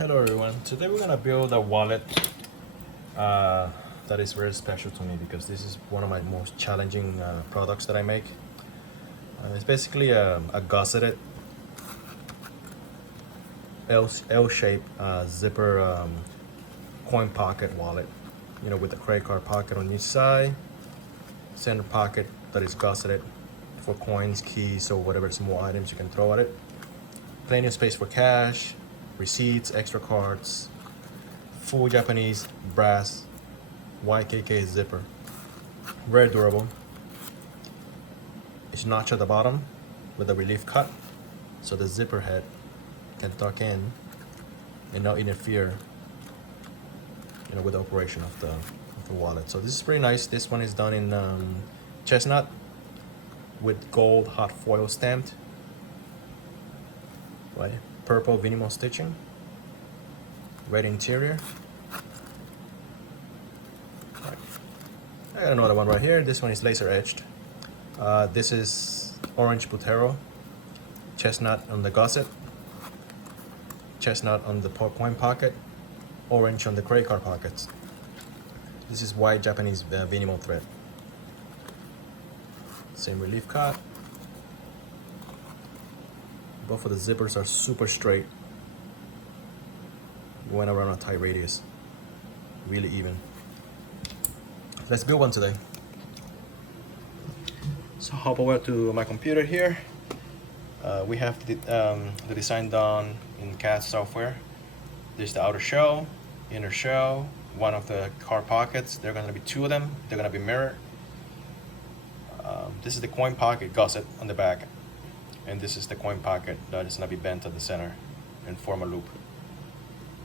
Hello everyone, today we're gonna build a wallet that is very special to me because this is one of my most challenging products that I make. It's basically a gusseted L-shaped zipper coin pocket wallet, you know, with the credit card pocket on each side, center pocket that is gusseted for coins, keys, or whatever small items you can throw at it. Plenty of space for cash, receipts, extra cards, full Japanese brass YKK zipper. Very durable. It's notched at the bottom with a relief cut so the zipper head can tuck in and not interfere, you know, with the operation of the wallet. So this is pretty nice. This one is done in chestnut with gold hot foil stamped, right? Purple vinyl stitching, red interior. Right. I got another one right here. This one is laser etched. This is orange Buttero, chestnut on the gusset, chestnut on the coin pocket, orange on the credit card pockets. This is white Japanese vinyl thread. Same relief cut. Both of the zippers are super straight. Went around a tight radius. Really even. Let's build one today. So hop over to my computer here. We have the design done in CAD software. There's the outer shell, inner shell, one of the card pockets. There are going to be two of them. They're going to be mirrored. This is the coin pocket gusset on the back. And this is the coin pocket that is going to be bent at the center and form a loop.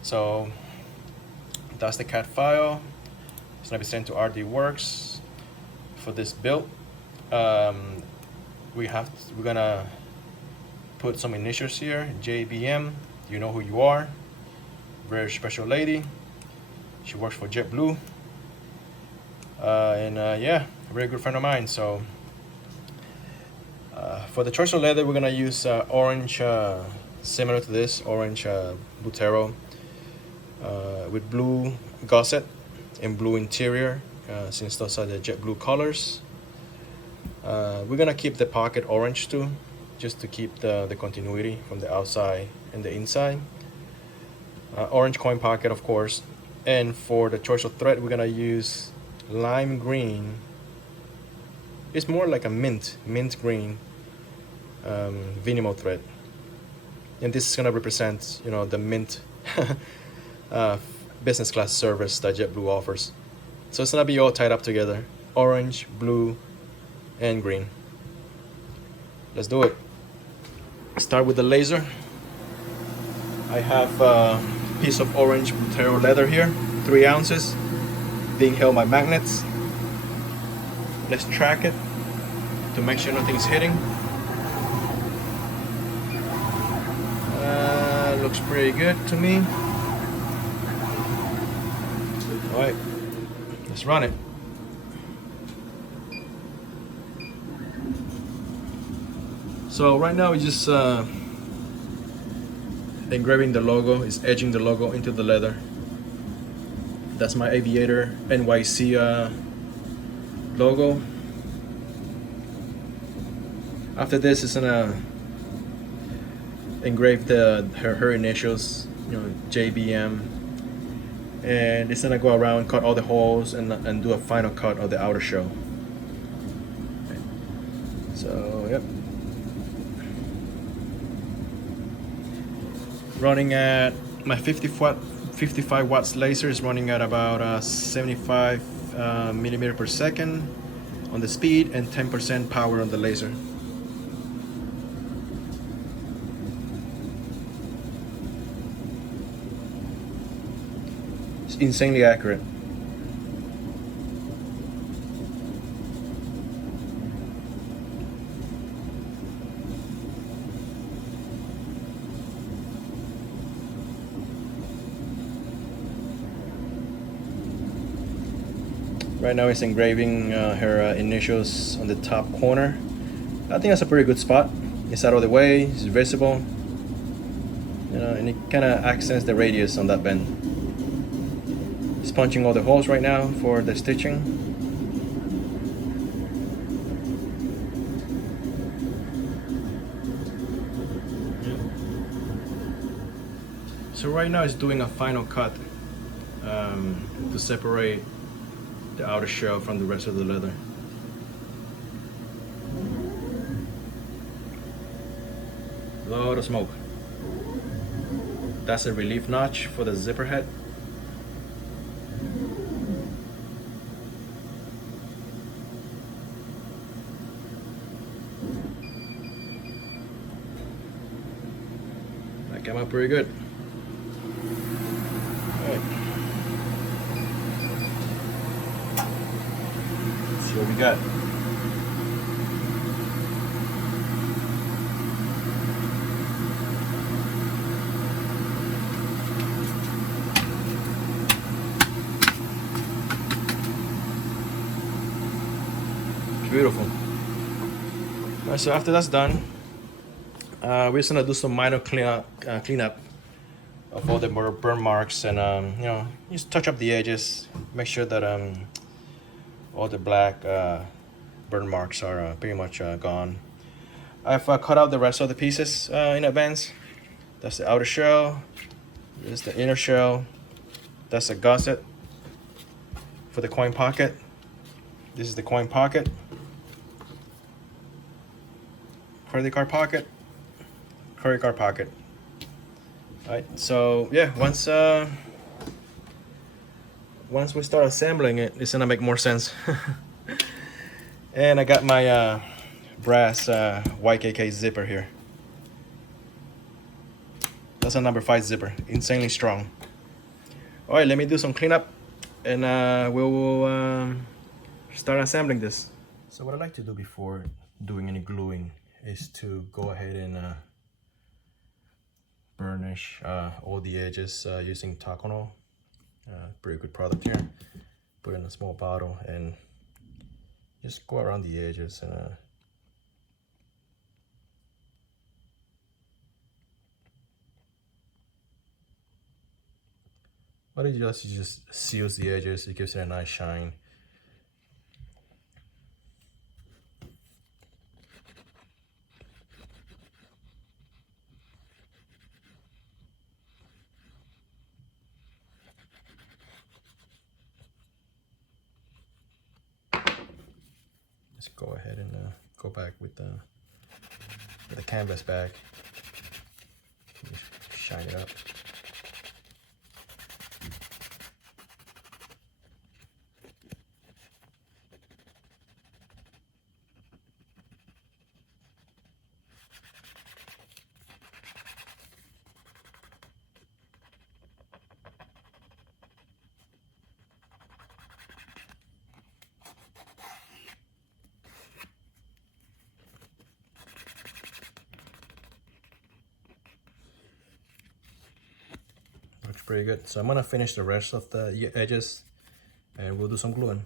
So that's the CAD file. It's going to be sent to RD Works for this build. We're going to put some initials here. JBM, you know who you are. Very special lady. She works for JetBlue. Yeah, a very good friend of mine. So for the choice of leather, we're gonna use orange, similar to this, orange Buttero with blue gusset and blue interior, since those are the JetBlue colors. We're gonna keep the pocket orange too, just to keep the continuity from the outside and the inside. Orange coin pocket, of course. And for the choice of thread, we're gonna use lime green. It's more like a mint green vinyl thread, and this is gonna represent, you know, the mint business class service that JetBlue offers. So it's gonna be all tied up together: orange, blue, and green. Let's do it. Start with the laser. I have a piece of orange Buttero leather here, 3 ounces, being held by magnets. Let's track it to make sure nothing's hitting. Looks pretty good to me. All right, let's run it. So right now, we're just engraving the logo. It's edging the logo into the leather. That's my Aviator NYC logo. After this, it's gonna engrave her initials, you know, JBM, and it's gonna go around, cut all the holes, and do a final cut of the outer shell. Okay. So yep. Running at my 55 watts laser is running at about 75 millimeter per second on the speed and 10% power on the laser. It's insanely accurate. Right now it's engraving her initials on the top corner. I think that's a pretty good spot. It's out of the way, it's visible. and it kind of accents the radius on that bend. Just punching all the holes right now for the stitching. So right now it's doing a final cut to separate the outer shell from the rest of the leather. Load of smoke. That's a relief notch for the zipper head. That came out pretty good. Alright. Let's see what we got. Beautiful. Alright, so after that's done, we're just gonna do some minor cleanup of all the burn marks, and you know, just touch up the edges, make sure that all the black burn marks are pretty much gone. I've cut out the rest of the pieces in advance. That's the outer shell. This is the inner shell. That's a gusset for the coin pocket. This is the coin pocket. Credit card pocket, credit card pocket. All right, so yeah, once we start assembling it, it's gonna make more sense. And I got my brass YKK zipper here. That's a number 5 zipper, insanely strong. All right, let me do some cleanup, and we will start assembling this. So what I like to do before doing any gluing is to go ahead and burnish all the edges using Takono. Pretty good product here. Put in a small bottle and just go around the edges and what it does is just seals the edges. It gives it a nice shine. Just go ahead and go back with the canvas back. Just shine it up. Looks pretty good. So I'm gonna finish the rest of the edges and we'll do some gluing.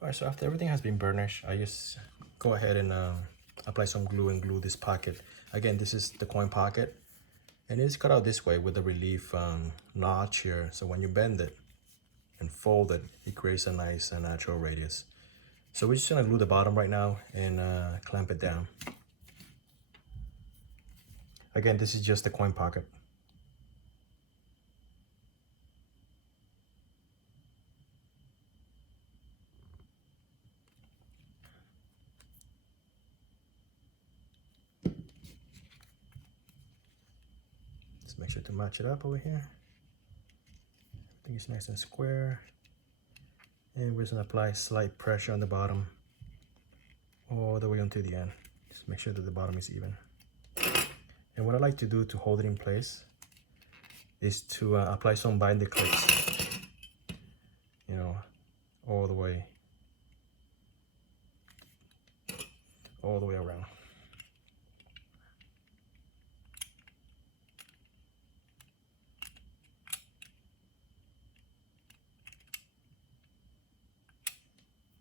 All right, so after everything has been burnished, I just go ahead and apply some glue and glue this pocket. Again, this is the coin pocket, and it's cut out this way with a relief notch here. So when you bend it and fold it, it creates a nice natural radius. So we're just gonna glue the bottom right now and clamp it down. Again, this is just the coin pocket. Just make sure to match it up over here. I think it's nice and square. And we're just gonna apply slight pressure on the bottom all the way until the end. Just make sure that the bottom is even. And what I like to do to hold it in place is to apply some binder clips, you know, all the way around.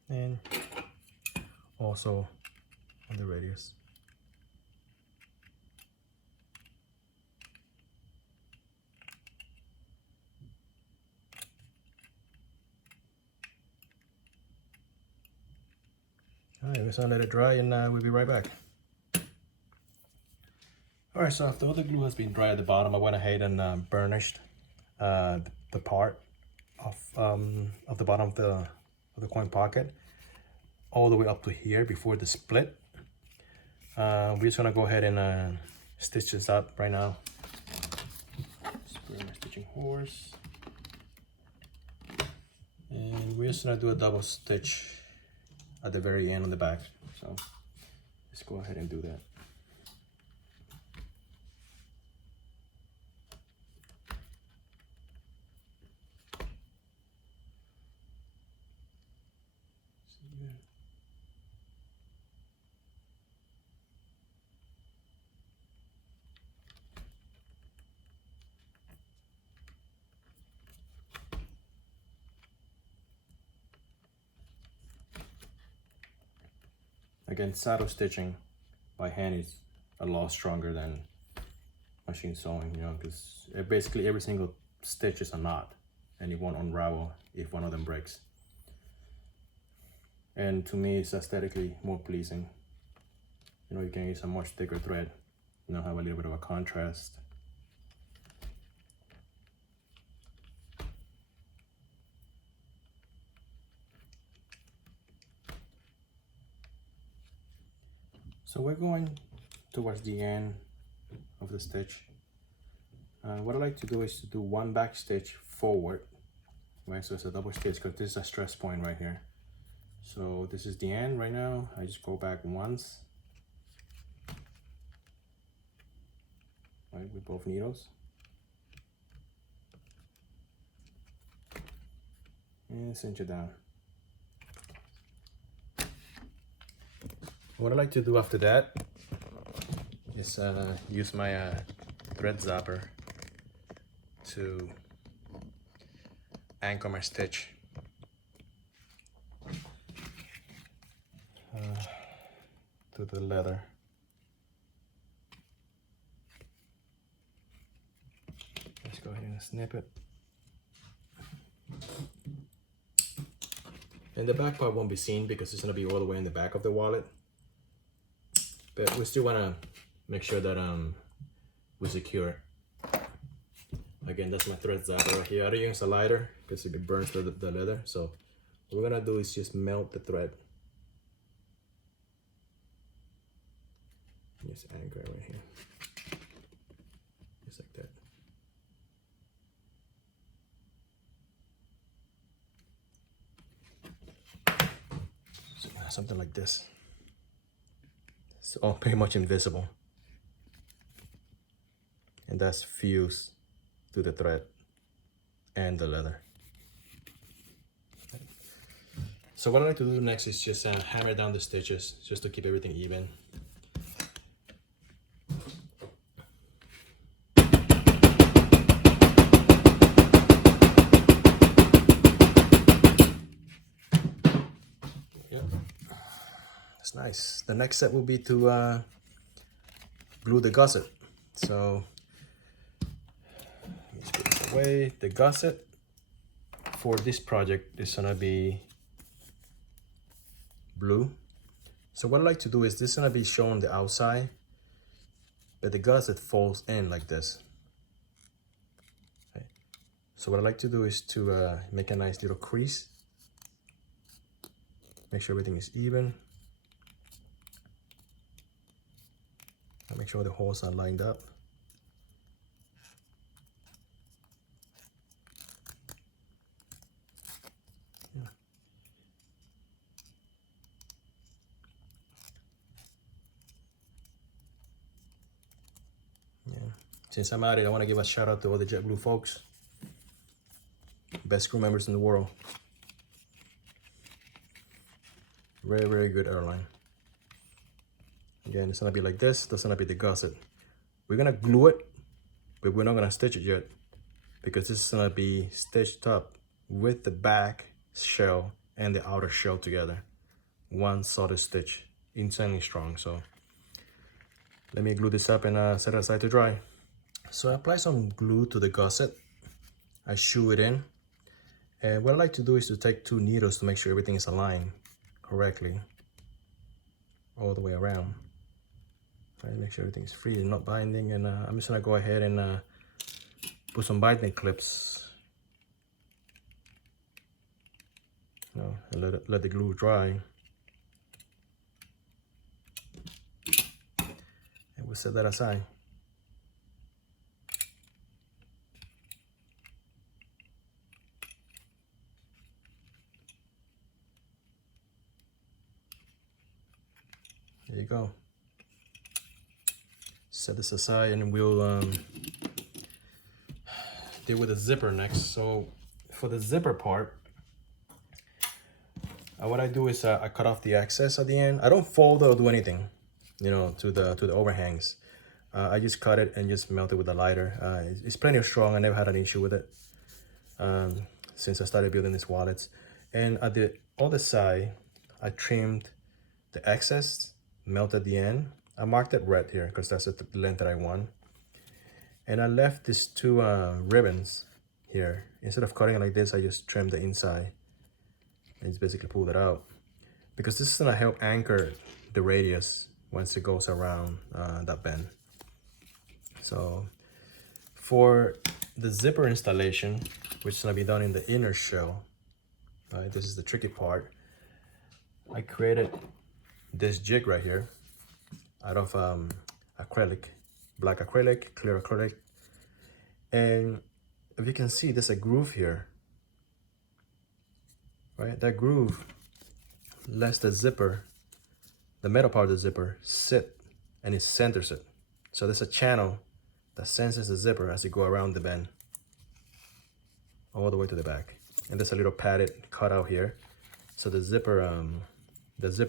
And also on the radius. Alright, we're just gonna let it dry and we'll be right back. Alright, so after all the glue has been dry at the bottom, I went ahead and burnished the part of the bottom of the coin pocket all the way up to here before the split. We're just gonna go ahead and stitch this up right now. Spray my stitching horse, and we're just gonna do a double stitch at the very end on the back. So let's go ahead and do that. Again, saddle stitching by hand is a lot stronger than machine sewing, you know, because basically every single stitch is a knot and it won't unravel if one of them breaks. And to me, it's aesthetically more pleasing. You know, you can use a much thicker thread, you know, have a little bit of a contrast. So we're going towards the end of the stitch. What I like to do is to do one back stitch forward, right? So it's a double stitch because this is a stress point right here. So this is the end right now. I just go back once, right, with both needles. And cinch it down. What I like to do after that is use my thread zapper to anchor my stitch to the leather. Let's go ahead and snip it. And the back part won't be seen because it's going to be all the way in the back of the wallet. But we still want to make sure that we secure it. Again, that's my thread zapper right here. I don't use a lighter because it burns the leather. So what we're going to do is just melt the thread. Just anchor it right here. Just like that. So something like this. It's all pretty much invisible. And that's fused to the thread and the leather. So what I like to do next is just hammer down the stitches just to keep everything even. Nice. The next step will be to glue the gusset. So let's put this away. The gusset for this project is gonna be blue. So what I like to do is this is gonna be showing the outside, but the gusset folds in like this. Okay. So what I like to do is to make a nice little crease. Make sure everything is even. Make sure the holes are lined up. Yeah. Yeah. Since I'm at it, I want to give a shout out to all the JetBlue folks. Best crew members in the world. Very, very good airline. Again, it's gonna be like this. That's gonna be the gusset. We're gonna glue it, but we're not gonna stitch it yet because this is gonna be stitched up with the back shell and the outer shell together. One solid stitch, insanely strong. So let me glue this up and set it aside to dry. So I apply some glue to the gusset. I shoe it in. And what I like to do is to take 2 needles to make sure everything is aligned correctly. all the way around. Right, make sure everything's free and not binding. And I'm just gonna go ahead and put some binding clips, and let the glue dry. And we'll set that aside. There you go. Set this aside and we'll deal with the zipper next. So for the zipper part, what I do is I cut off the excess at the end. I don't fold or do anything, to the overhangs. I just cut it and just melt it with a lighter. It's plenty of strong. I never had an issue with it since I started building these wallets. And at the other side, I trimmed the excess, melted the end. I marked it red here because that's the length that I want. And I left these two ribbons here. Instead of cutting it like this, I just trimmed the inside and just basically pulled it out, because this is gonna help anchor the radius once it goes around that bend. So for the zipper installation, which is gonna be done in the inner shell, right? This is the tricky part. I created this jig right here out of acrylic, black acrylic, clear acrylic. And if you can see, there's a groove here, right? That groove lets the zipper, the metal part of the zipper, sit, and it centers it. So there's a channel that senses the zipper as you go around the bend all the way to the back. And there's a little padded cutout here, so the zipper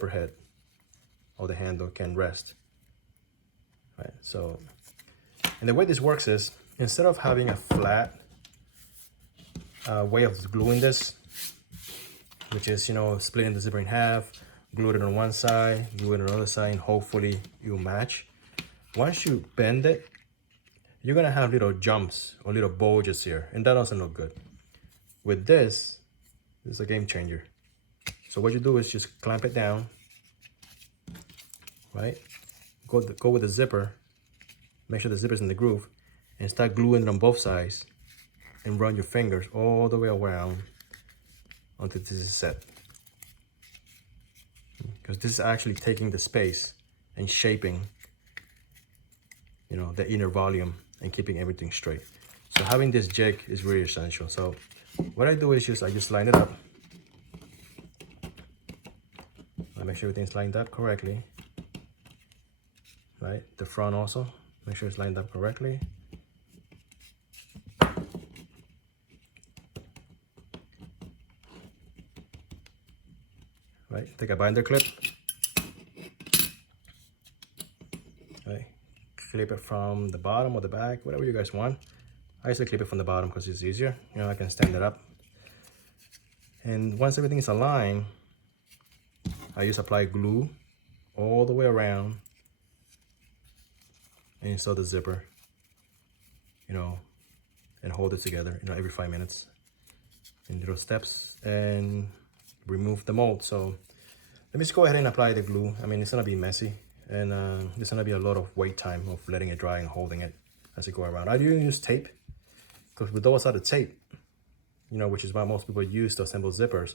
head or the handle can rest. Right, so, and the way this works is, instead of having a flat way of gluing this, which is, splitting the zipper in half, glue it on one side, glue it on the other side, and hopefully you'll match. Once you bend it, you're gonna have little jumps or little bulges here, and that doesn't look good. With this is a game changer. So what you do is just clamp it down, right? Go with the zipper, make sure the zipper's in the groove, and start gluing it on both sides, and run your fingers all the way around until this is set. Because this is actually taking the space and shaping, the inner volume and keeping everything straight. So having this jig is really essential. So what I do is I just line it up. I make sure everything's lined up correctly. Right, the front also, make sure it's lined up correctly. Right, take a binder clip. Right, clip it from the bottom or the back, whatever you guys want. I usually clip it from the bottom because it's easier. I can stand it up. And once everything is aligned, I just apply glue all the way around and install the zipper, and hold it together, every 5 minutes in little steps, and remove the mold. So let me just go ahead and apply the glue. I mean, it's gonna be messy, and there's gonna be a lot of wait time of letting it dry and holding it as you go around. I do use tape, because with those other tape, which is what most people use to assemble zippers,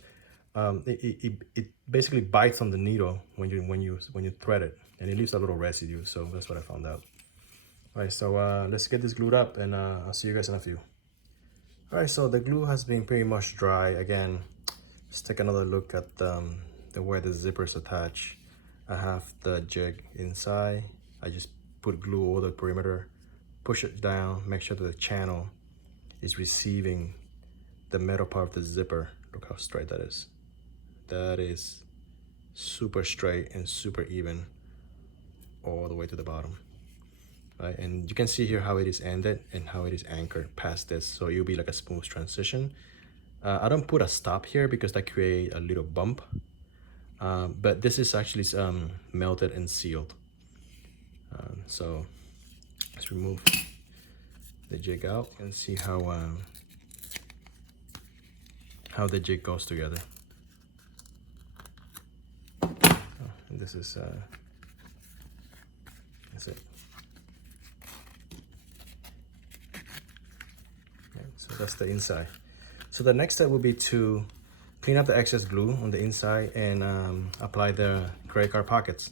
it basically bites on the needle when you thread it, and it leaves a little residue. So that's what I found out. All right, so let's get this glued up, and I'll see you guys in a few. All right, so the glue has been pretty much dry. Again, let's take another look at the where the zipper is attached. I have the jig inside. I just put glue over the perimeter, push it down, make sure that the channel is receiving the metal part of the zipper. Look how straight that is. That is super straight and super even all the way to the bottom. Right, and you can see here how it is ended and how it is anchored past this, so it'll be like a smooth transition. I don't put a stop here because that create a little bump, but this is actually melted and sealed. So let's remove the jig out and see how the jig goes together. And this is That's it. Okay, so that's the inside. So the next step will be to clean up the excess glue on the inside and apply the credit card pockets.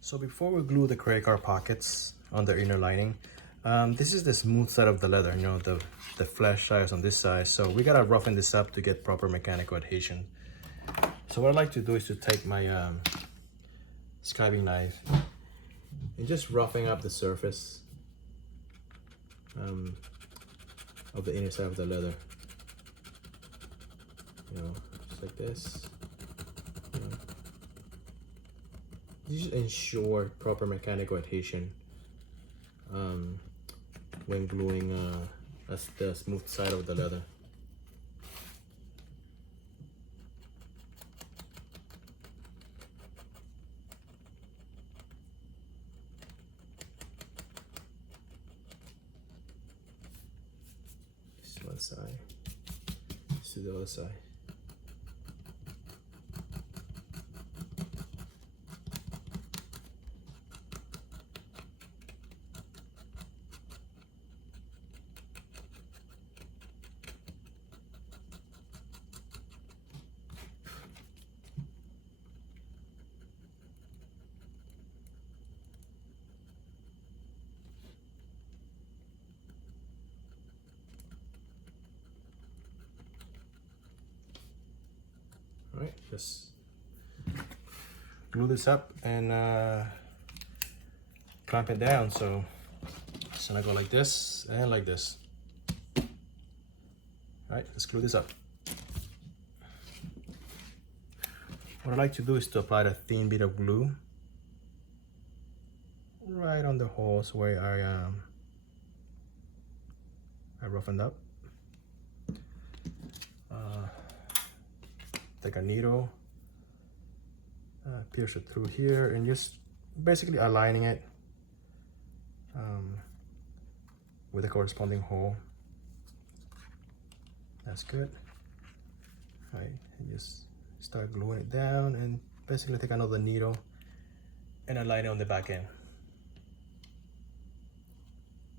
So before we glue the credit card pockets on the inner lining, this is the smooth side of the leather, you know, the flesh side is on this side. So we gotta roughen this up to get proper mechanical adhesion. So what I like to do is to take my scribing knife and just roughing up the surface of the inner side of the leather. You know, just like this. You know. Just ensure proper mechanical adhesion when gluing the smooth side of the leather. This one side, this is the other side. Alright, just glue this up and clamp it down. So it's gonna go like this and like this. Alright, let's glue this up. What I like to do is to apply the thin bit of glue right on the holes where I roughened up. Take a needle, pierce it through here, and just basically aligning it with the corresponding hole. That's good. All right, and just start gluing it down, and basically take another needle and align it on the back end.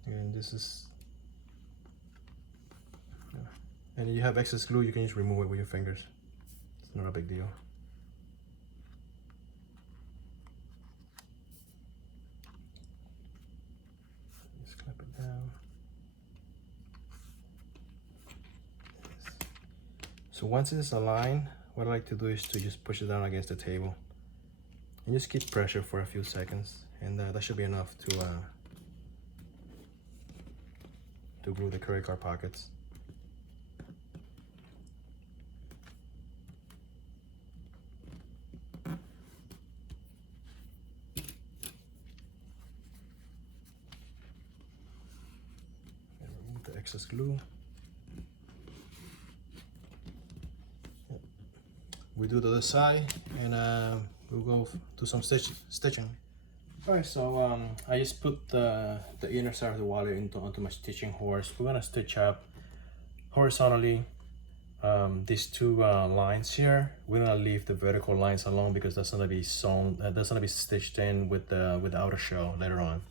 And this is, and if you have excess glue, you can just remove it with your fingers. It's not a big deal. Just clamp it down. So once it's aligned, what I like to do is to just push it down against the table and just keep pressure for a few seconds, and that should be enough to glue the credit card pockets. Remove the excess glue. We do the other side, and we'll go do some stitching. Alright, so I just put the inner side of the wallet onto my stitching horse. We're gonna stitch up horizontally these two lines here. We're gonna leave the vertical lines alone because that's gonna be sewn. That's gonna be stitched in with the outer shell later on.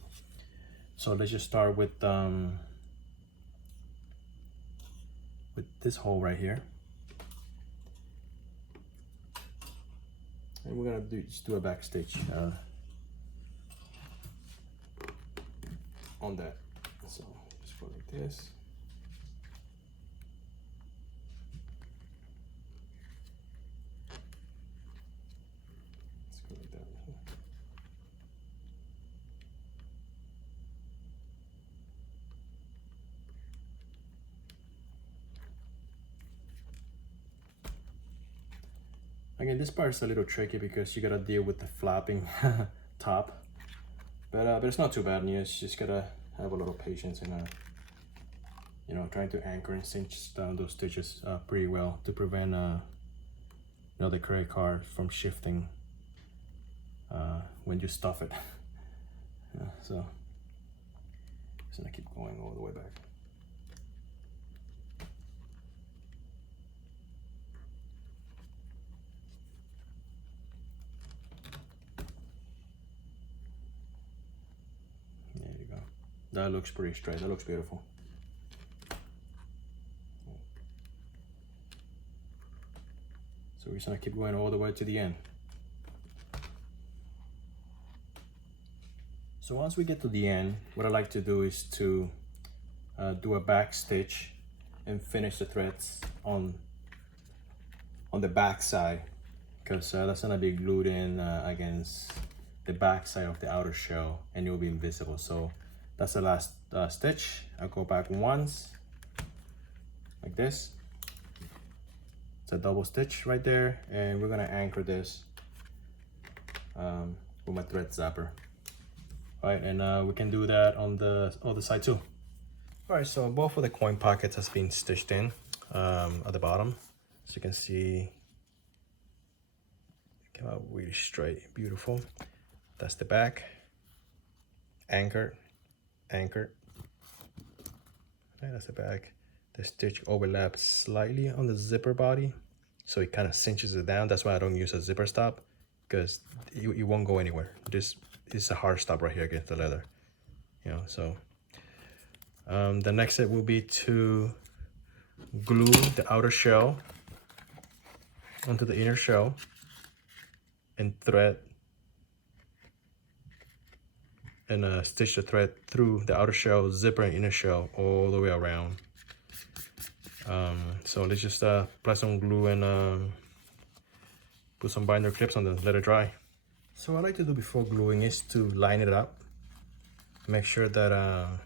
So let's just start with this hole right here. And we're gonna just do a back stitch on that. So just go like this. Let's go like that. Again, this part is a little tricky because you gotta deal with the flapping top, but it's not too bad. You just gotta have a little patience and you know, trying to anchor and cinch down those stitches pretty well to prevent you know, the credit card from shifting when you stuff it. Yeah, so just gonna keep going all the way back. That looks pretty straight. That looks beautiful. So we're just gonna keep going all the way to the end. So once we get to the end, what I like to do is to do a back stitch and finish the threads on the back side, because that's gonna be glued in against the back side of the outer shell and it will be invisible. So that's the last stitch. I'll go back once like this. It's a double stitch right there, and we're gonna anchor this with my thread zapper. All right, and we can do that on the other side too. All right, so both of the coin pockets has been stitched in at the bottom. So you can see it came out really straight, beautiful. That's the back, anchored, anchored. Okay, that's the back. The stitch overlaps slightly on the zipper body, so it kind of cinches it down. That's why I don't use a zipper stop, because it won't go anywhere. This is a hard stop right here against the leather, you know. So the next step will be to glue the outer shell onto the inner shell and thread and stitch the thread through the outer shell, zipper, and inner shell all the way around. So let's just apply some glue and put some binder clips on them, let it dry. So what I like to do before gluing is to line it up, make sure that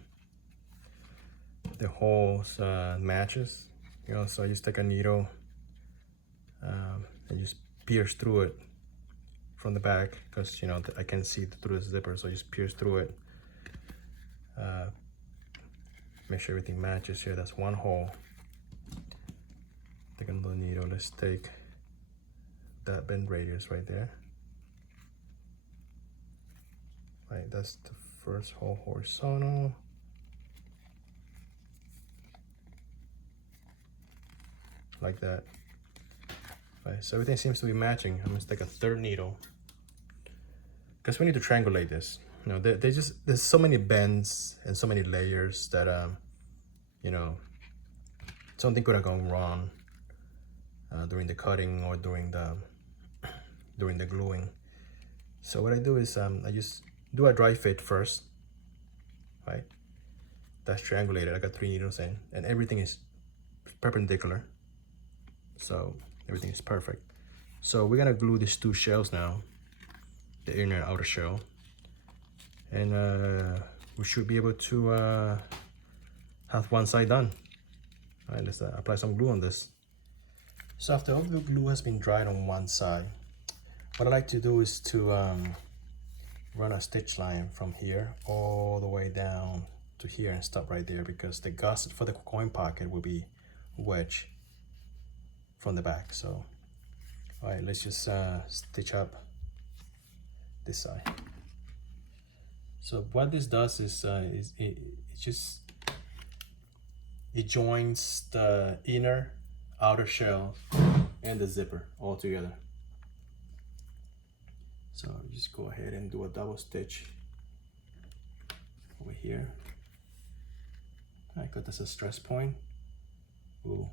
the holes matches, you know. So I just take a needle and just pierce through it from the back, because you know I can see through the zipper, so just pierce through it. Make sure everything matches here. That's one hole. Take another needle. Let's take that bend radius right there. Right, that's the first hole horizontal. Like that. Right, so everything seems to be matching. I'm gonna take a third needle, because we need to triangulate this. You know, there's so many bends and so many layers that you know, something could have gone wrong during the cutting or during the gluing. So what I do is I just do a dry fit first, right? That's triangulated. I got 3 needles in, and everything is perpendicular, so everything is perfect. So we're gonna glue these 2 shells now, the inner and outer shell, and we should be able to have one side done. All right, let's apply some glue on this. So after all the glue has been dried on one side, what I like to do is to run a stitch line from here all the way down to here and stop right there, because the gusset for the coin pocket will be wedged from the back. So all right, let's just stitch up this side. So what this does is it joins the inner outer shell and the zipper all together. So just go ahead and do a double stitch over here. I got this a stress point. We'll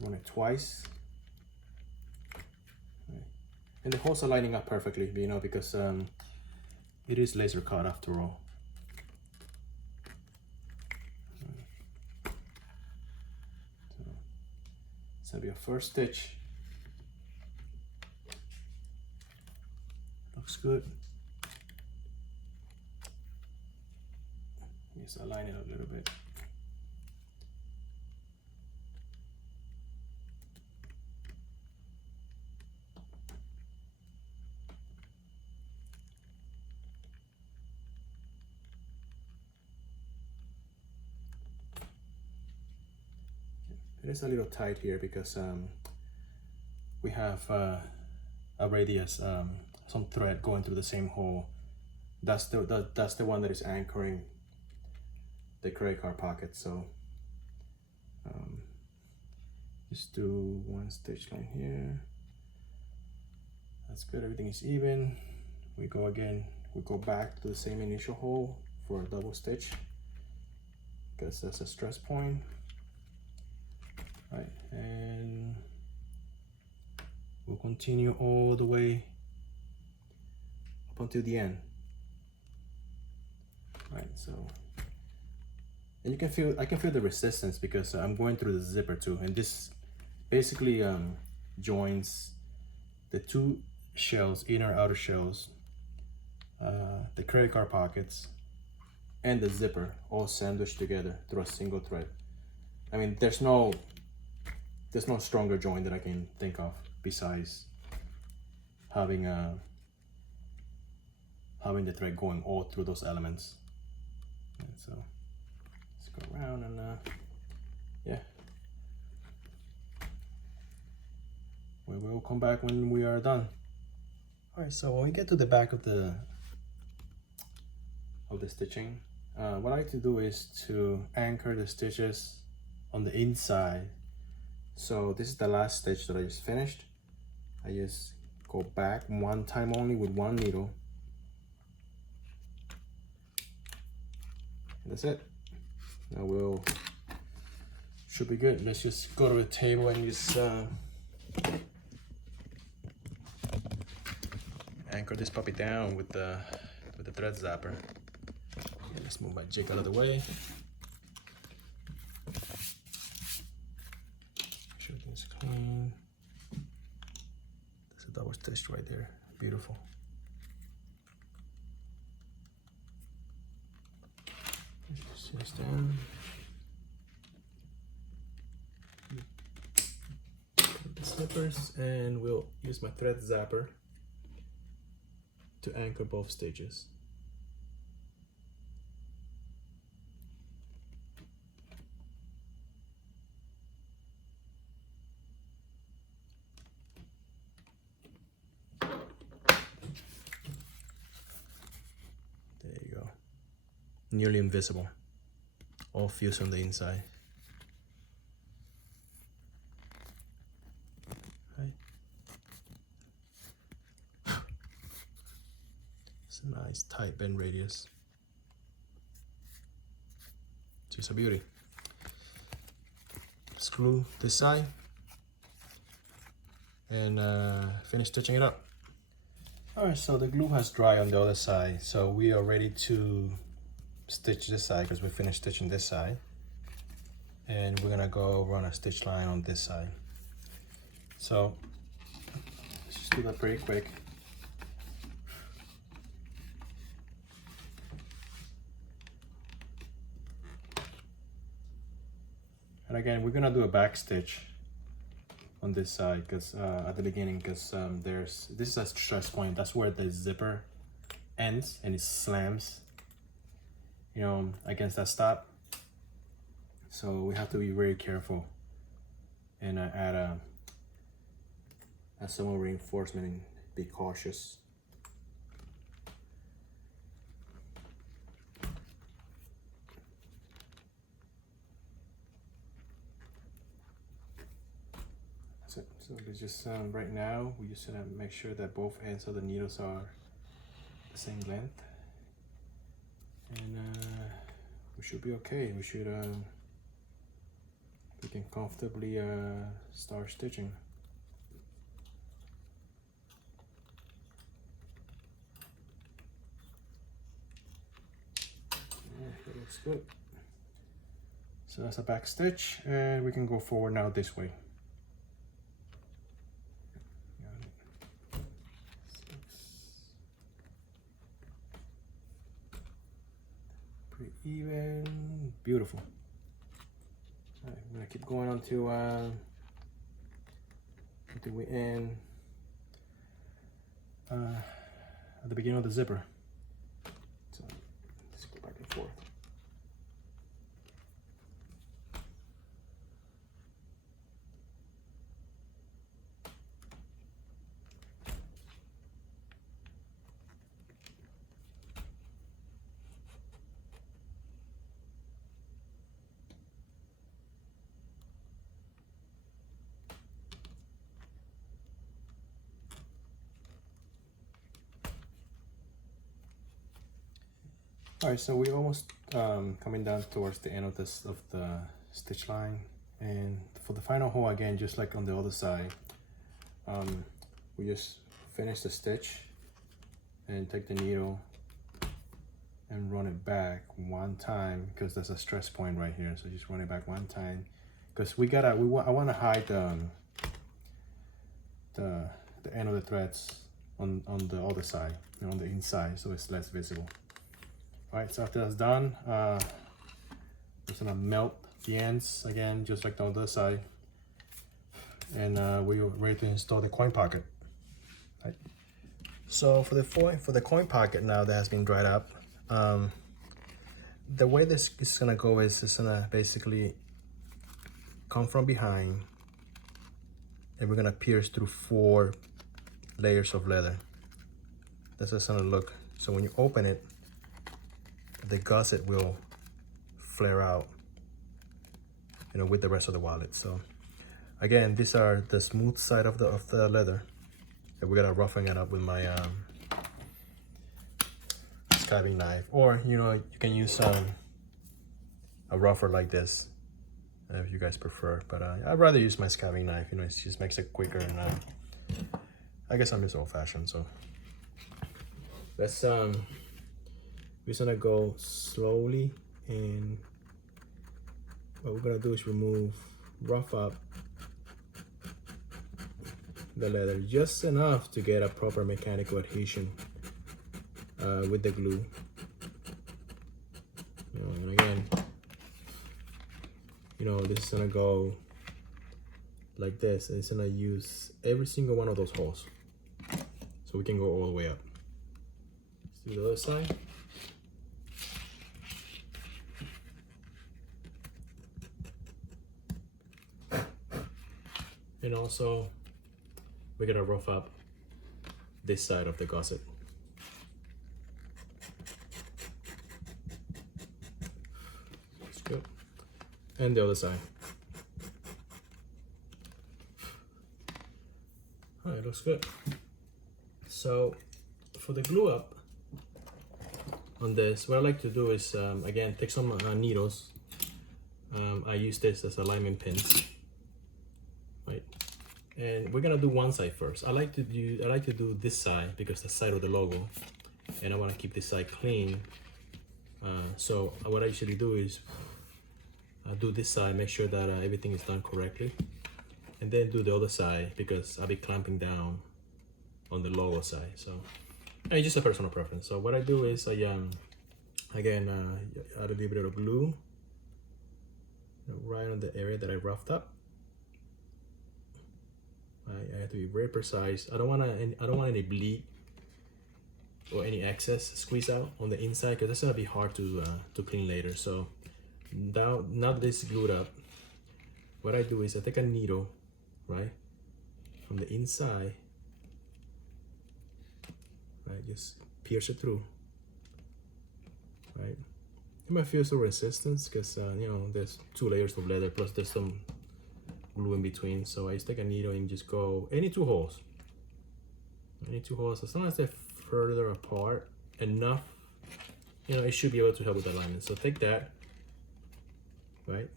run it twice. And the holes are lining up perfectly, you know, because it is laser cut after all. So it's gonna be a first stitch. Looks good. Just align it a little bit. It is a little tight here because we have a radius, some thread going through the same hole. That's the one that is anchoring the credit card pocket. So just do one stitch line here. That's good. Everything is even. We go again. We go back to the same initial hole for a double stitch because that's a stress point. Right, and we'll continue all the way up until the end. Right, so, and you can feel, I can feel the resistance because I'm going through the zipper too, and this basically joins the two shells, inner outer shells, the credit card pockets, and the zipper all sandwiched together through a single thread. I mean, there's no stronger joint that I can think of besides having the thread going all through those elements. And so let's go around and yeah, we will come back when we are done. All right, so when we get to the back of the stitching, what I like to do is to anchor the stitches on the inside. So this is the last stitch that I just finished. I just go back one time only with one needle. And that's it. Now we'll, should be good. Let's just go to the table and just anchor this puppy down with the thread zapper. Okay, let's move my jig out of the way. Make sure everything's clean. There's a double stitch right there. Beautiful. Let's just this down. Put the snippers, and we'll use my thread zapper to anchor both stitches. There you go. Nearly invisible. All fused from the inside. A nice tight bend radius. Just a beauty. Screw this side and finish stitching it up. Alright, so the glue has dried on the other side, so we are ready to stitch this side because we finished stitching this side, and we're gonna go run a stitch line on this side. So let's just do that pretty quick. And again, we're gonna do a back stitch on this side because at the beginning, because this is a stress point. That's where the zipper ends and it slams, you know, against that stop. So we have to be very careful and add some more reinforcement and be cautious. So we just right now we just gonna make sure that both ends of the needles are the same length, and we should be okay. We should we can comfortably start stitching. Yeah, that looks good. So that's a back stitch, and we can go forward now this way. Pretty even, beautiful. All right, I'm gonna keep going until we end at the beginning of the zipper. So let's go back and forth. All right, so we're almost coming down towards the end of the stitch line, and for the final hole, again, just like on the other side, we just finish the stitch and take the needle and run it back one time, because there's a stress point right here. So just run it back one time, because I want to hide the end of the threads on the other side, you know, on the inside, so it's less visible. All right, so after that's done, I'm just gonna melt the ends again, just like the other side, and we're ready to install the coin pocket. Right. So for the coin pocket now that has been dried up, the way this is gonna go is it's gonna basically come from behind, and we're gonna pierce through 4 layers of leather. That's how it's gonna look. So when you open it, the gusset will flare out, you know, with the rest of the wallet. So again, these are the smooth side of the leather, and we're gonna roughen it up with my scabbing knife, or you know, you can use a rougher like this if you guys prefer, but I'd rather use my scabbing knife. You know, it just makes it quicker, and I guess I'm just old-fashioned. So let's we're just gonna go slowly, and what we're gonna do is rough up the leather just enough to get a proper mechanical adhesion with the glue. You know, and again, you know, this is gonna go like this, and it's gonna use every single one of those holes, so we can go all the way up. Let's do the other side. And also, we're gonna rough up this side of the gusset. That's good. And the other side. All right, looks good. So for the glue up on this, what I like to do is, again, take some needles. I use this as alignment pins. Right, and we're gonna do one side first. I like to do this side because the side of the logo, and I want to keep this side clean. So what I usually do is do this side, make sure that everything is done correctly, and then do the other side because I'll be clamping down on the logo side. So it's just a personal preference. So what I do is I again add a little bit of glue right on the area that I roughed up. I have to be very precise. I don't want any bleed or any excess squeeze out on the inside, because that's gonna be hard to clean later. So now that this is glued up, what I do is I take a needle, right, from the inside, right, just pierce it through, right. You might feel some resistance because you know, there's 2 layers of leather, plus there's some glue in between. So I just take a needle and just go any 2 holes, as long as they're further apart enough, you know, it should be able to help with alignment. So take that, right,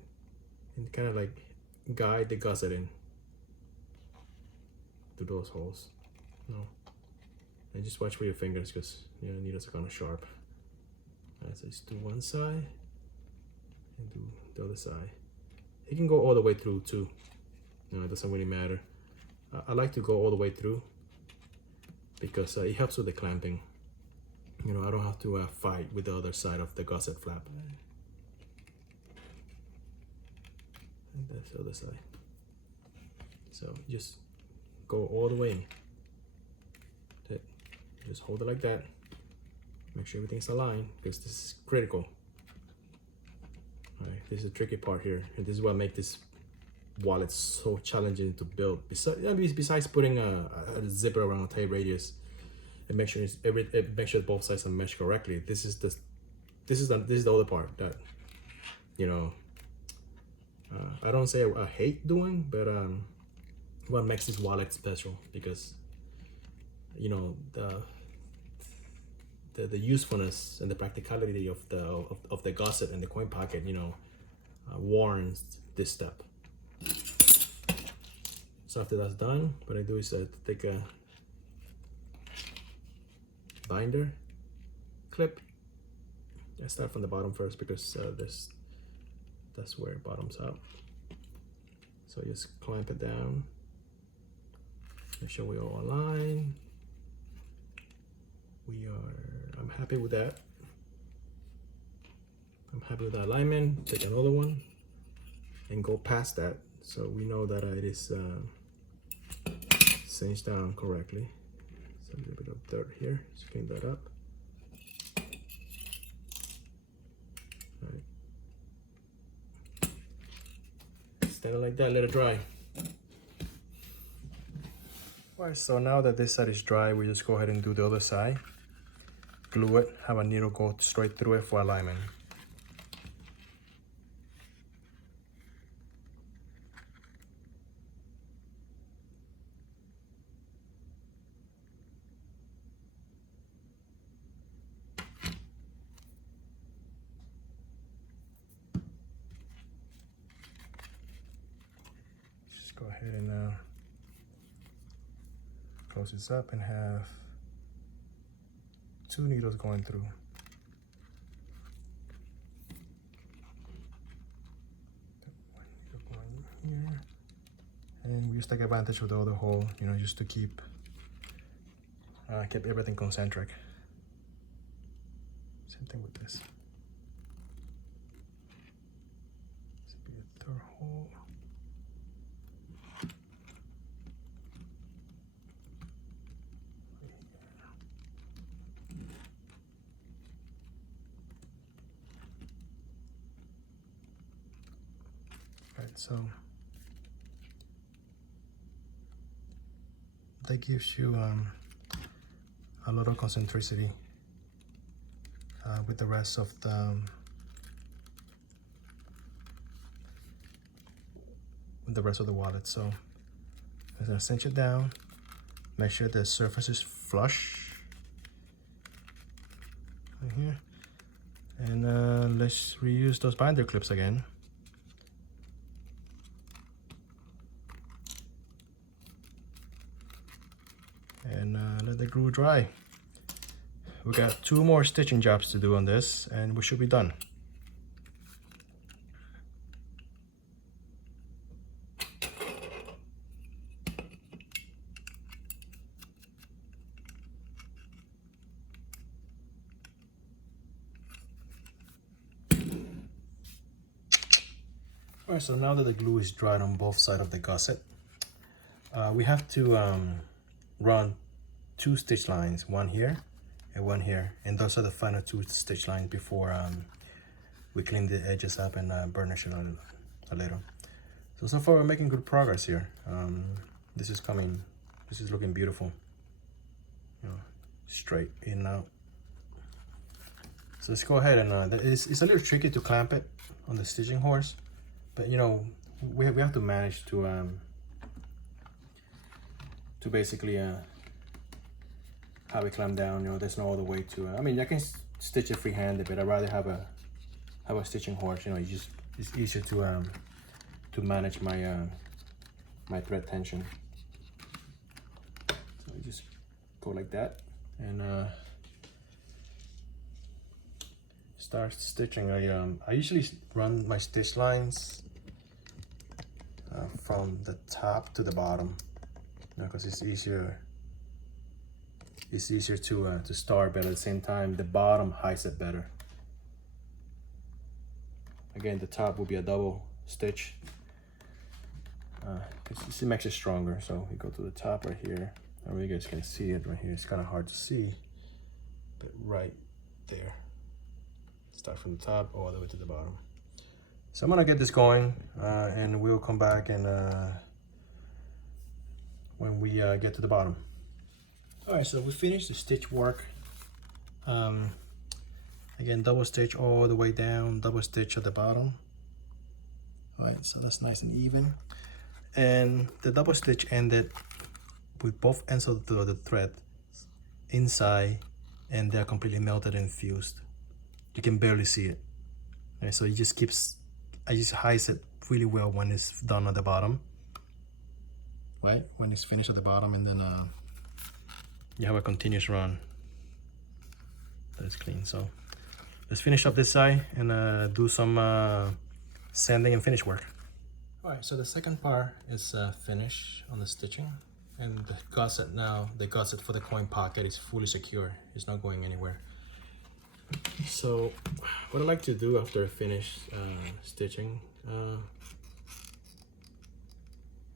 and kind of like guide the gusset in to those holes, you know, and just watch for your fingers because, you know, needles are kind of sharp. All right, so just do one side and do the other side. You can go all the way through too. You know, it doesn't really matter. I like to go all the way through because it helps with the clamping. You know, I don't have to fight with the other side of the gusset flap. And that's the other side. So just go all the way in. Just hold it like that. Make sure everything's aligned because this is critical. All right, this is the tricky part here, and this is what makes this wallet so challenging to build. Besides putting a zipper around a tight radius and make sure make sure both sides are meshed correctly. This is the other part that, you know, I don't say I hate doing, but what makes this wallet special, because, you know, the the usefulness and the practicality of the gusset and the coin pocket, you know, warrants this step. So after that's done, what I do is take a binder clip. I start from the bottom first because that's where it bottoms out. So just clamp it down. Make sure we're all aligned. I'm happy with that. I'm happy with the alignment. Take another one and go past that so we know that it is cinched down correctly. So a little bit of dirt here, just clean that up. All right. Stand it like that, let it dry. Alright, so now that this side is dry, we just go ahead and do the other side. Glue it, have a needle go straight through it for alignment. Just go ahead and close this up and have 2 needles going through. One needle going here. And we just take advantage of the other hole, you know, just to keep everything concentric. Same thing with this. This will be a 3rd hole. So that gives you a lot of concentricity with the rest of the wallet. So I'm gonna cinch it down, make sure the surface is flush right here, and let's reuse those binder clips again. And let the glue dry. We got 2 more stitching jobs to do on this and we should be done. Alright, so now that the glue is dried on both sides of the gusset, we have to run 2 stitch lines, one here and one here, and those are the final 2 stitch lines before we clean the edges up and burnish it a little. So far we're making good progress here. This is looking beautiful, you know, straight in and out. So let's go ahead and it's a little tricky to clamp it on the stitching horse, but you know, we have to manage to basically have it clamp down. You know, there's no other way to. I mean, I can stitch it free-handed, but I'd rather have a stitching horse. You know, it's easier to manage my my thread tension. So I just go like that and start stitching. I usually run my stitch lines from the top to the bottom, you know, because it's easier to start, but at the same time the bottom hides it better. Again, the top will be a double stitch. It makes it stronger. So we go to the top right here. I don't know if you guys can see it right here. It's kind of hard to see, but right there. Start from the top all the way to the bottom. So I'm gonna get this going, and we'll come back and when we get to the bottom. All right, so we finished the stitch work. Again, double stitch all the way down, double stitch at the bottom. All right, so that's nice and even. And the double stitch ended with both ends of the thread inside and they're completely melted and fused. You can barely see it. Right, so it just keeps, I just hides it really well when it's done at the bottom, right? When it's finished at the bottom, and then you have a continuous run that is clean. So let's finish up this side and do some sanding and finish work. All right, so the second part is finish on the stitching, and the gusset now, the gusset for the coin pocket is fully secure. It's not going anywhere. So what I like to do after I finish stitching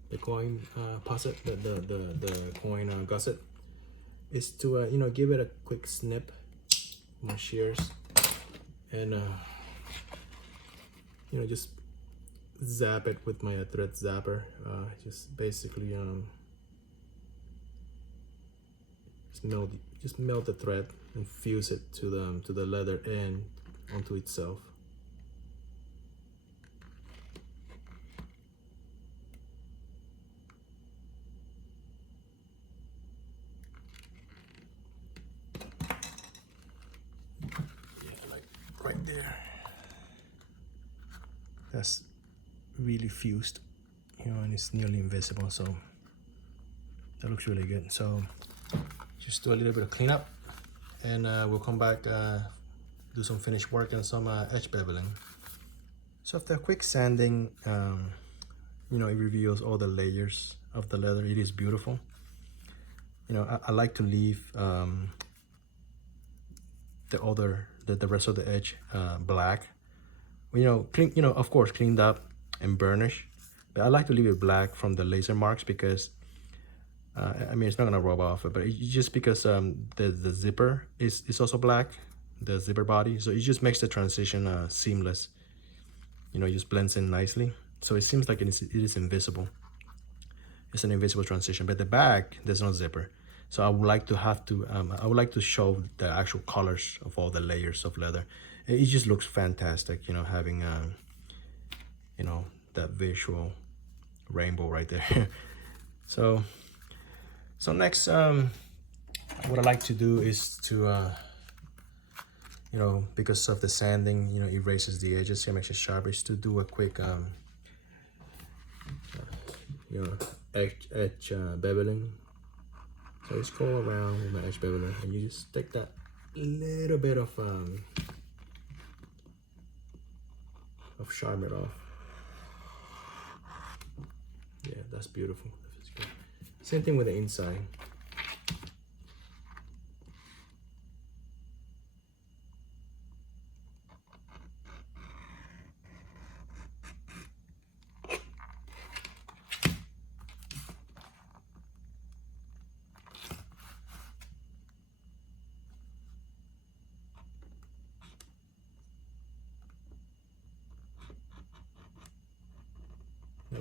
the coin posset, the coin gusset, is to you know, give it a quick snip with my shears, and you know, just zap it with my thread zapper. Just basically just melt the thread and fuse it to the leather end onto itself. Yeah, like right there. That's really fused, you know, and it's nearly invisible, so that looks really good. So just do a little bit of cleanup, and we'll come back, do some finish work and some edge beveling. So after a quick sanding, you know, it reveals all the layers of the leather. It is beautiful. You know, I like to leave the rest of the edge black. You know, clean, you know, of course, cleaned up and burnished. But I like to leave it black from the laser marks because I mean, it's not gonna rub off, but it's just because the zipper is also black, the zipper body, so it just makes the transition seamless. You know, it just blends in nicely, so it seems like it is invisible. It's an invisible transition, but the back there's no zipper, so I would like to I would like to show the actual colors of all the layers of leather. It just looks fantastic, you know, having you know, that visual rainbow right there. So next, what I like to do is to you know, because of the sanding, you know, erases the edges, it makes it sharp, is to do a quick you know, edge beveling. So just go around with my edge beveling, and you just take that little bit of sharpen it off. Yeah, that's beautiful. That's good. Same thing with the inside. I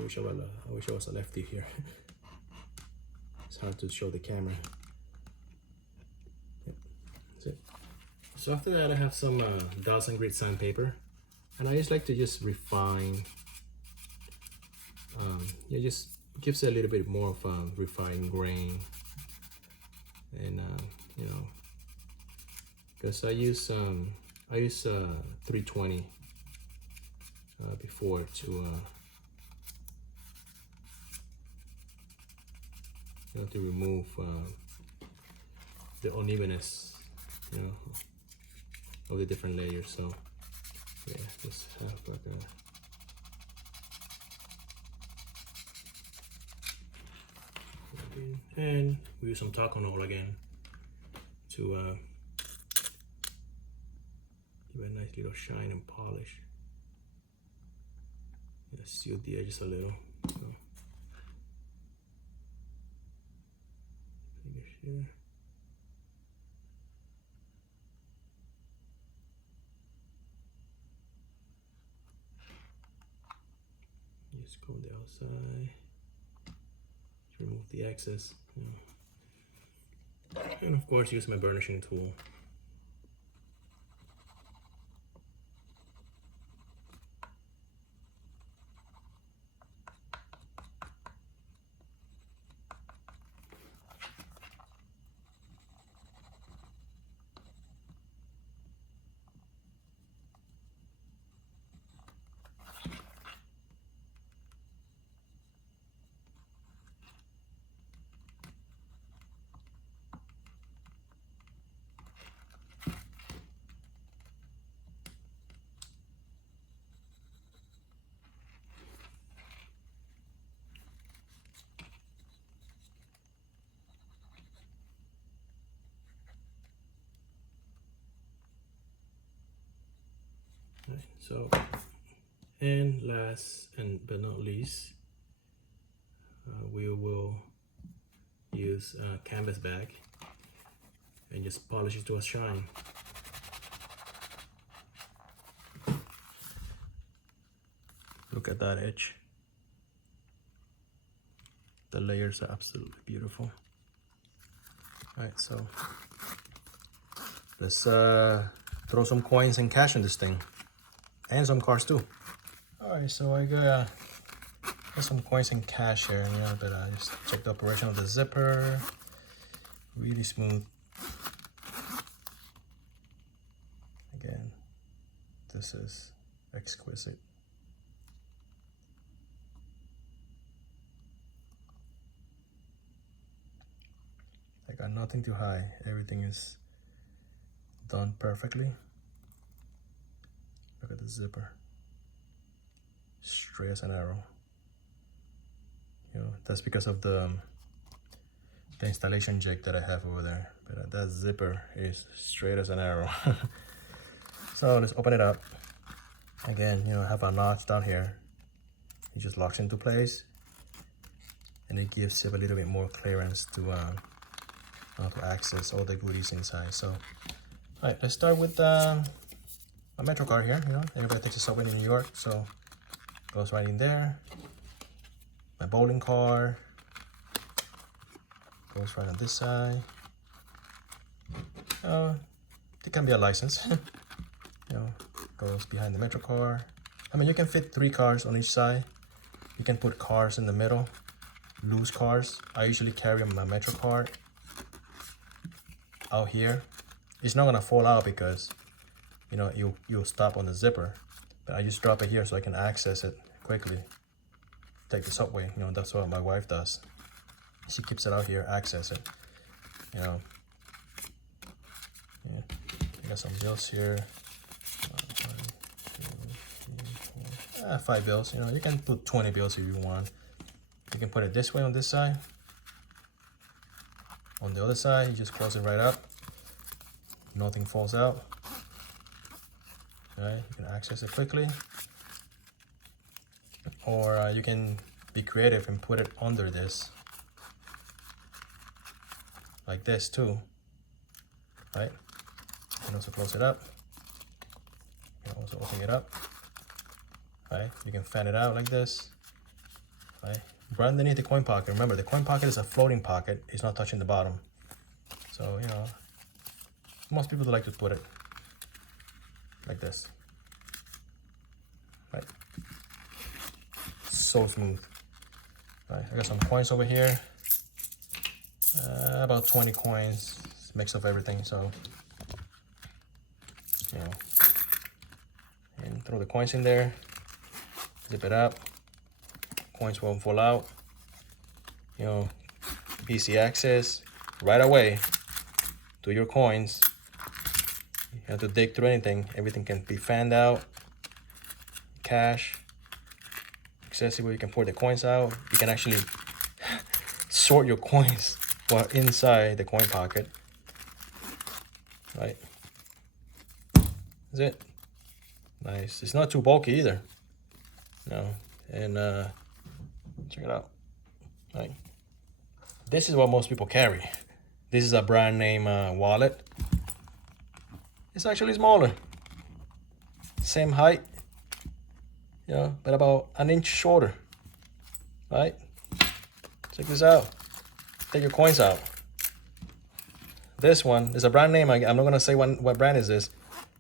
wish I was a lefty here. It's hard to show the camera. Yep, that's it. So after that, I have some Dawson grit sandpaper, and I just like to just refine. Yeah, just gives it a little bit more of a refined grain, and you know, because I use 320 before to you know, to remove the unevenness, you know, of the different layers. So yeah, just have like and we use some Taconol again to give it a nice little shine and polish. Just seal the edges a little. So finish here. Just comb the outside. Just remove the excess. You know. And of course, use my burnishing tool. So, and last but not least, we will use a canvas bag and just polish it to a shine. Look at that edge. The layers are absolutely beautiful. All right, so let's throw some coins and cash in this thing, and some cards too. All right, so I got some coins and cash here, you know, but I just checked the operation of the zipper. Really smooth. Again, this is exquisite. I got nothing to hide. Everything is done perfectly. Look at the zipper. Straight as an arrow. You know, that's because of the installation jig that I have over there. But that zipper is straight as an arrow. So let's open it up. Again, you know, I have a notch down here. It just locks into place, and it gives it a little bit more clearance to access all the goodies inside. So, all right, let's start with my Metro card here. You know, everybody takes a subway in New York, so goes right in there. My bowling card goes right on this side. It can be a license. You know, goes behind the Metro card. I mean, you can fit 3 cards on each side. You can put cards in the middle, loose cards. I usually carry my Metro card out here. It's not gonna fall out because, you know, you'll stop on the zipper. But I just drop it here so I can access it quickly. Take the subway, you know, that's what my wife does. She keeps it out here, access it, you know. Yeah. I got some bills here. 5 bills, you know, you can put 20 bills if you want. You can put it this way on this side. On the other side, you just close it right up. Nothing falls out. Right, you can access it quickly. Or you can be creative and put it under this. Like this too. Right? You can also close it up. You can also open it up. Right? You can fan it out like this. Right? Right underneath the coin pocket. Remember, the coin pocket is a floating pocket. It's not touching the bottom. So, you know, most people like to put it like this. Right? So smooth. Right? I got some coins over here. About 20 coins. It's a mix of everything. So, you know, and throw the coins in there. Zip it up. Coins won't fall out. You know, easy access right away to your coins. You have to dig through anything. Everything can be fanned out. Cash. Accessible. You can pour the coins out. You can actually sort your coins while inside the coin pocket. Right. That's it. Nice. It's not too bulky either. No. And check it out. Right. This is what most people carry. This is a brand name wallet. It's actually smaller. Same height, you know, but about an inch shorter. Right? Check this out. Take your coins out. This one is a brand name. I'm not gonna say what brand is this.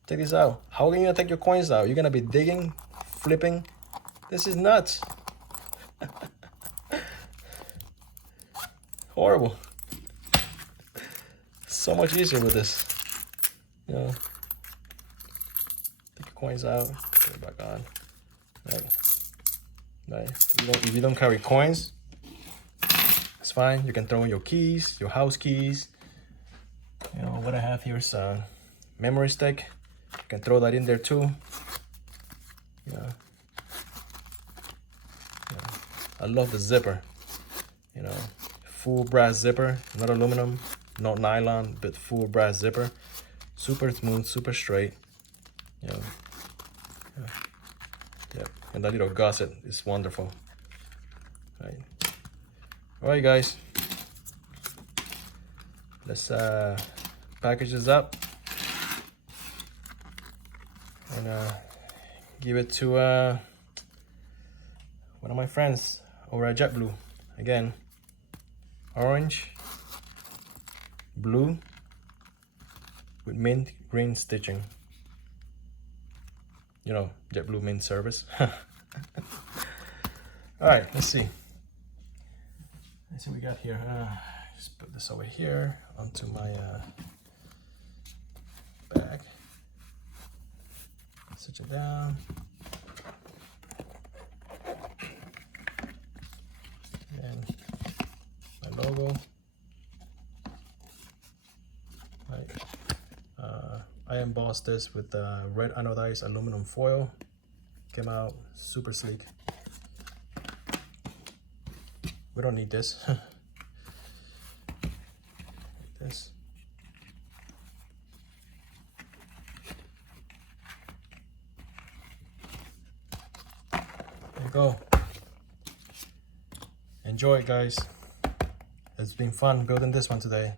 Check this out. How are you gonna take your coins out? You're gonna be digging, flipping. This is nuts. Horrible. So much easier with this. You know, take your coins out, put it back on. Right. Right. If you don't carry coins, it's fine. You can throw in your keys, your house keys. You know what I have here is a memory stick. You can throw that in there too. Yeah. I love the zipper. You know, full brass zipper, not aluminum, not nylon, but full brass zipper. Super smooth, super straight. You know, And that little gusset is wonderful. Right. All right, guys. Let's package this up and give it to one of my friends over at JetBlue. Again, orange, blue with mint green stitching. You know, JetBlue mint service. All right, let's see. Let's see what we got here. Just put this over here onto my bag. Stitch it down. And my logo. Right. I embossed this with red anodized aluminum foil. Came out super sleek. We don't need this. Like this. There you go. Enjoy it, guys. It's been fun building this one today.